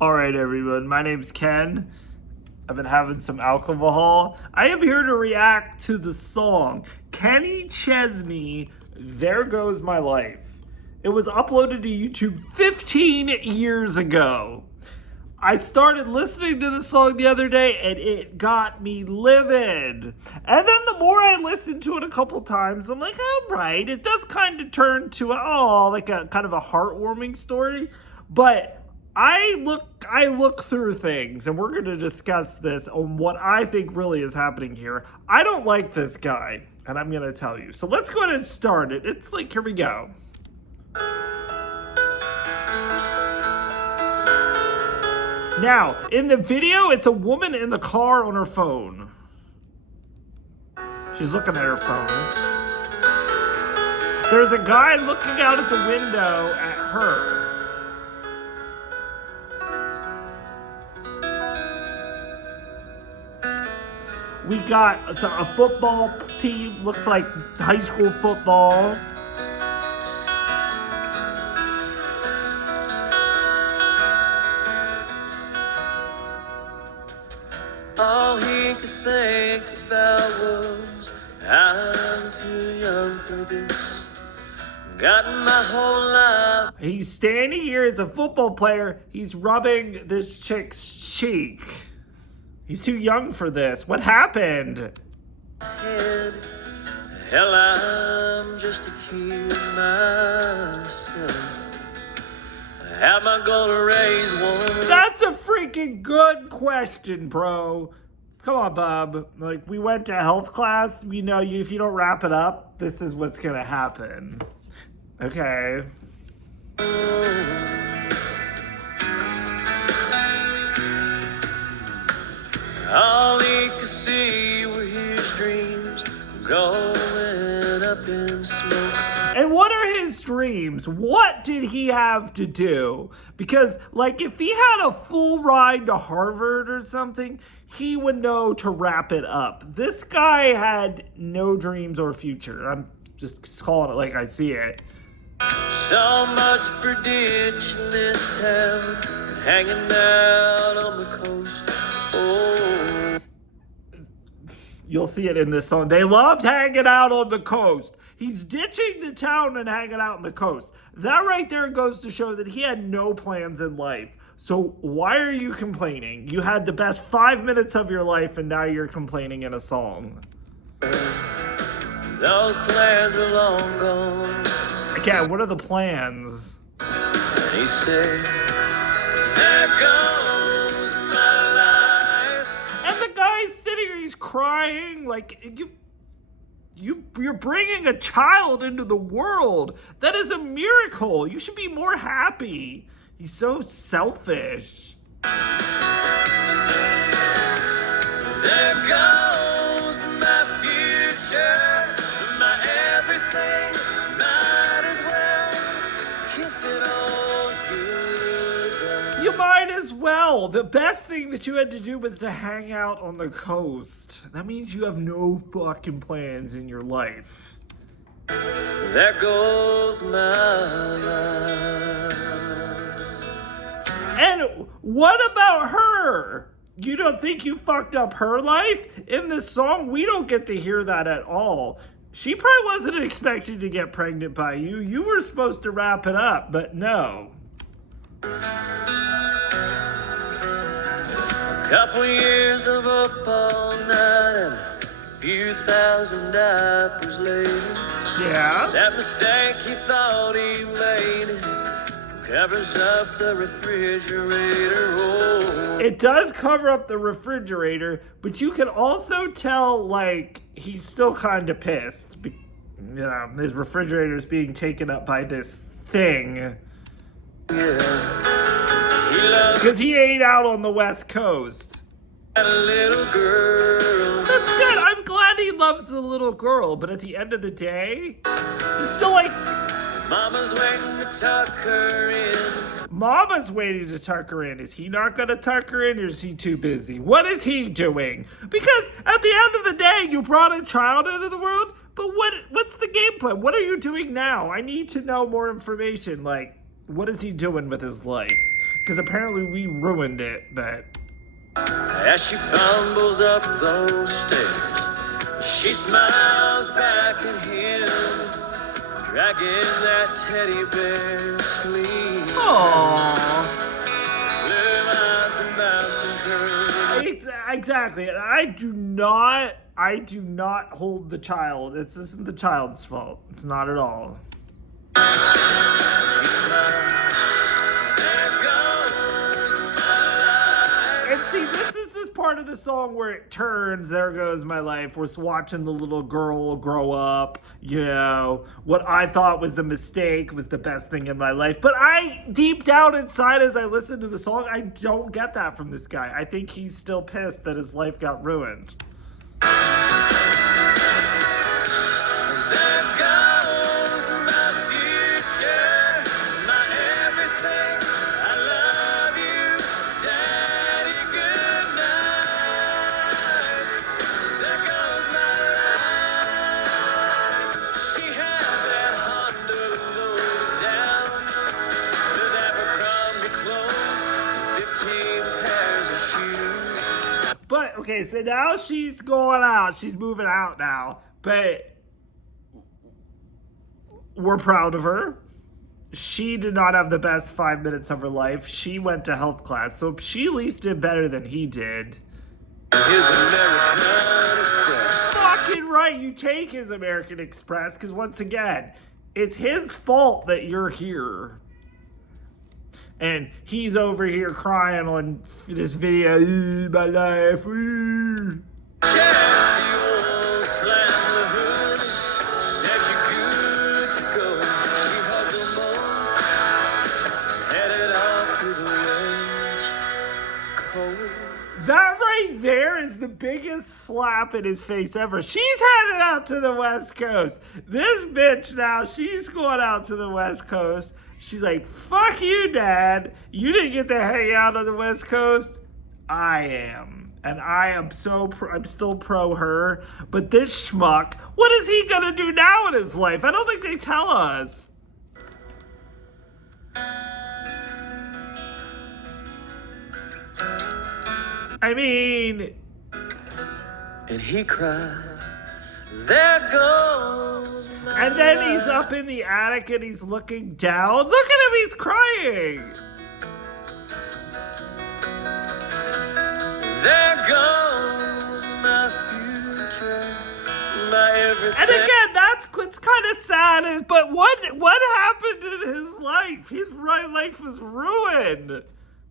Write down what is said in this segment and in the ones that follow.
All right, everyone. My name's Ken. I've been having some alcohol. I am here to react to the song Chesney, There Goes My Life. It was uploaded to YouTube 15 years ago. I started listening to the song the other day and it got me livid. And then the more I listened to it a couple times, I'm like, all right, it does kind of turn to like a kind of a heartwarming story. But I look through things, and we're going to discuss this on what I think really is happening here. I don't like this guy, and I'm going to tell you. So let's go ahead and start it. It's like, here we go. Now, in the video, it's a woman in the car on her phone. She's looking at her phone. There's a guy looking out at the window at her. We got a football team, looks like high school football. All he could think about was, I'm too young for this. Got my whole life. He's standing here as a football player. He's rubbing this chick's cheek. He's too young for this. What happened? Head. Hell, I'm just a kid myself. How am I gonna raise one? That's a freaking good question, bro. Come on, bub. Like, we went to health class. We know you. If you don't wrap it up, this is what's gonna happen. Okay. All he could see were his dreams going up in smoke. And what are his dreams? What did he have to do? Because, like, if he had a full ride to Harvard or something, he would know to wrap it up. This guy had no dreams or future. I'm just calling it like I see it. So much for ditching this town and hanging out on the coast. Oh, you'll see it in this song. They loved hanging out on the coast. He's ditching the town and hanging out on the coast. That right there goes to show that he had no plans in life. So why are you complaining? You had the best 5 minutes of your life and now you're complaining in a song. those plans are long gone. Again, what are the plans? And he said, there goes my life. And the guy's sitting here, he's crying like, you're bringing a child into the world. That is a miracle. You should be more happy. He's so selfish. There goes my future, my everything. Might as well kiss it all goodbye. You might as well. The best thing that you had to do was to hang out on the coast. That means you have no fucking plans in your life. There goes my life. And what about her? You don't think you fucked up her life? In this song, we don't get to hear that at all. She probably wasn't expecting to get pregnant by you. You were supposed to wrap it up, but no. A couple years of up all night and a few thousand diapers later. Yeah? That mistake he thought he made covers up the refrigerator. Oh. It does cover up the refrigerator, but you can also tell, like, he's still kind of pissed. You know, his refrigerator's being taken up by this thing. Yeah. He loves Because he ate out on the West Coast. that little girl. That's good. I'm glad he loves the little girl, but at the end of the day, he's still like, Mama's waiting to tuck her in. Mama's waiting to tuck her in. Is he not going to tuck her in, or is he too busy? What is he doing? Because at the end of the day, you brought a child into the world, but what's the game plan? What are you doing now? I need to know more information. Like, what is he doing with his life? because apparently we ruined it, but... As she fumbles up those stairs, she smiles back at him, dragging that teddy bear sleeve. Aww. Blue eyes and bouncing curves. Exactly. And I do not hold the child. This isn't the child's fault. It's not at all. He smiles. There goes my life. And see, this is this part of the song where it turns, there goes my life. We're watching the little girl grow up. You know, what I thought was a mistake was the best thing in my life. But deep down inside, as I listen to the song, I don't get that from this guy. I think he's still pissed that his life got ruined. There goes my future, my everything. I love you, Daddy. Good night. There goes my life. She had that Honda loaded down with Abercrombie clothes, 15 pairs of shoes. But, okay, so now she's going out. She's moving out now. But we're proud of her. She did not have the best 5 minutes of her life. She went to health class. So she at least did better than he did. His American Express. Fucking right, you take his American Express. Because once again, it's his fault that you're here. And he's over here crying on this video, my life. Jack the old slammed the hood, said you're good to go. She hugged him on, headed off to the west coast. That right there is the biggest slap in his face ever. She's headed out to the West Coast. This bitch now, she's going out to the West Coast. She's like, fuck you, Dad. You didn't get to hang out on the West Coast. I am. And I am I'm still pro her. But this schmuck, what is he gonna do now in his life? I don't think they tell us. I mean... And he cried, there goes my And then he's life. up in the attic and he's looking down. Look at him, he's crying. There goes my future, my everything. And again, that's what's kind of sad. But what happened in his life? His life was ruined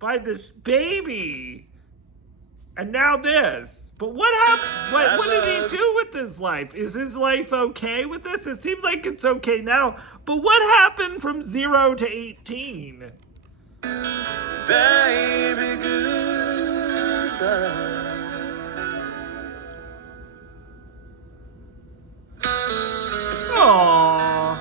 by this baby. And now this. But what happened? What did he do with his life? Is his life okay with this? It seems like it's okay now. But what happened from 0 to 18? Baby, goodbye. Aww.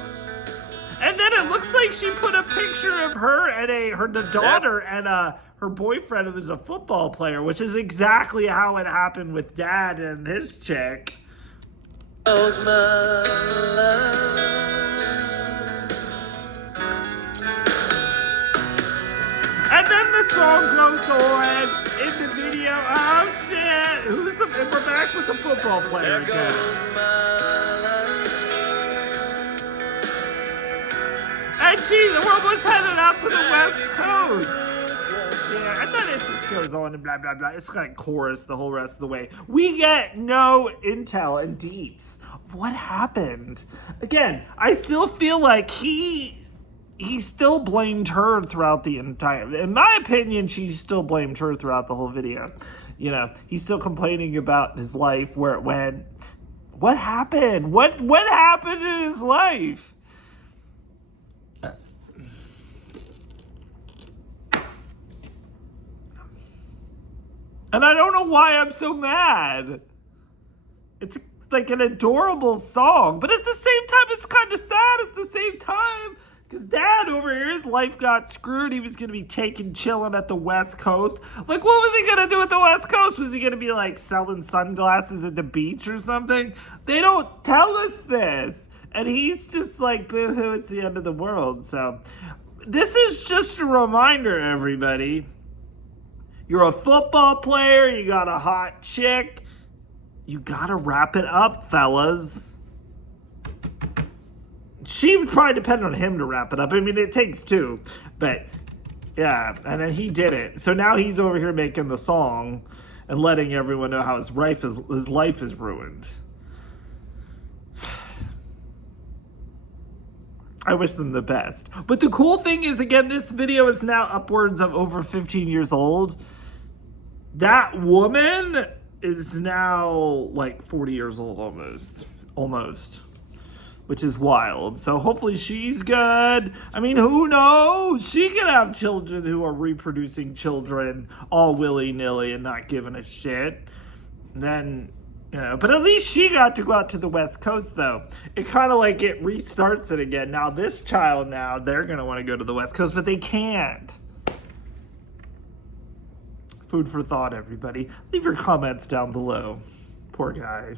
And then it looks like she put a picture of her and the daughter and her boyfriend who was a football player, which is exactly how it happened with Dad and his chick. Goes my life. And then the song goes on in the video. Oh shit! And we're back with the football player There again. goes my life. And we're almost headed out to the West Coast. Yeah, and then it just goes on and blah, blah, blah. It's like chorus the whole rest of the way. We get no intel and deets of what happened. Again, I still feel like he still blamed her throughout the entire... In my opinion, she still blamed her throughout the whole video. You know, he's still complaining about his life, where it went. What happened? What happened in his life? And I don't know why I'm so mad. It's like an adorable song, but at the same time, it's kind of sad at the same time. Because Dad over here, his life got screwed. He was going to be chilling at the West Coast. Like, what was he going to do at the West Coast? Was he going to be, like, selling sunglasses at the beach or something? They don't tell us this. And he's just like, boo-hoo, it's the end of the world. So, this is just a reminder, everybody. You're a football player, you got a hot chick. You gotta wrap it up, fellas. She would probably depend on him to wrap it up. I mean, it takes two, but yeah, and then he did it. So now he's over here making the song and letting everyone know how his life is ruined. I wish them the best. But the cool thing is, again, this video is now upwards of over 15 years old. That woman is now like 40 years old almost, which is wild. So hopefully she's good. I mean, who knows? She could have children who are reproducing children all willy-nilly and not giving a shit. Then, but at least she got to go out to the West Coast, though. It kind of like it restarts it again. Now this child, they're going to want to go to the West Coast, but they can't. Food for thought, everybody. Leave your comments down below. Poor guy.